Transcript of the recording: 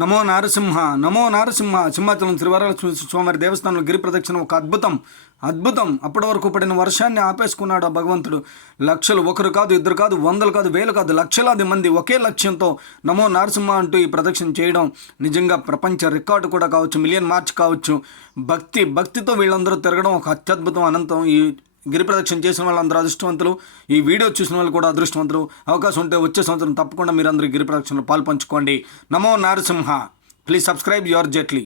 నమో నారసింహ నమో నారసింహ సింహాచలం శ్రీవరలక్ష్మి స్వామి దేవస్థానంలో గిరి ప్రదక్షిణ ఒక అద్భుతం. అప్పటి వరకు పడిన వర్షాన్ని ఆపేసుకున్నాడు ఆ భగవంతుడు. లక్షలు, ఒకరు కాదు, ఇద్దరు కాదు, వందలు కాదు, వేలు కాదు, లక్షలాది మంది ఒకే లక్ష్యంతో నమో నారసింహ అంటూ ఈ ప్రదక్షిణ చేయడం నిజంగా ప్రపంచ రికార్డు కూడా కావచ్చు, మిలియన్ మార్చ్ కావచ్చు. భక్తితో వీళ్ళందరూ తిరగడం ఒక అత్యద్భుతం, అనంతం. ఈ గిరి ప్రదక్షిణ చేసిన వాళ్ళందరూ అదృష్టవంతులు. ఈ వీడియో చూసిన వాళ్ళు కూడా అదృష్టవంతులు. అవకాశం ఉంటే వచ్చే సంవత్సరం తప్పకుండా మీరందరూ గిరి ప్రదక్షిణలో పాల్పంచుకోండి. నమో Narasimha. Please subscribe your Jaitley.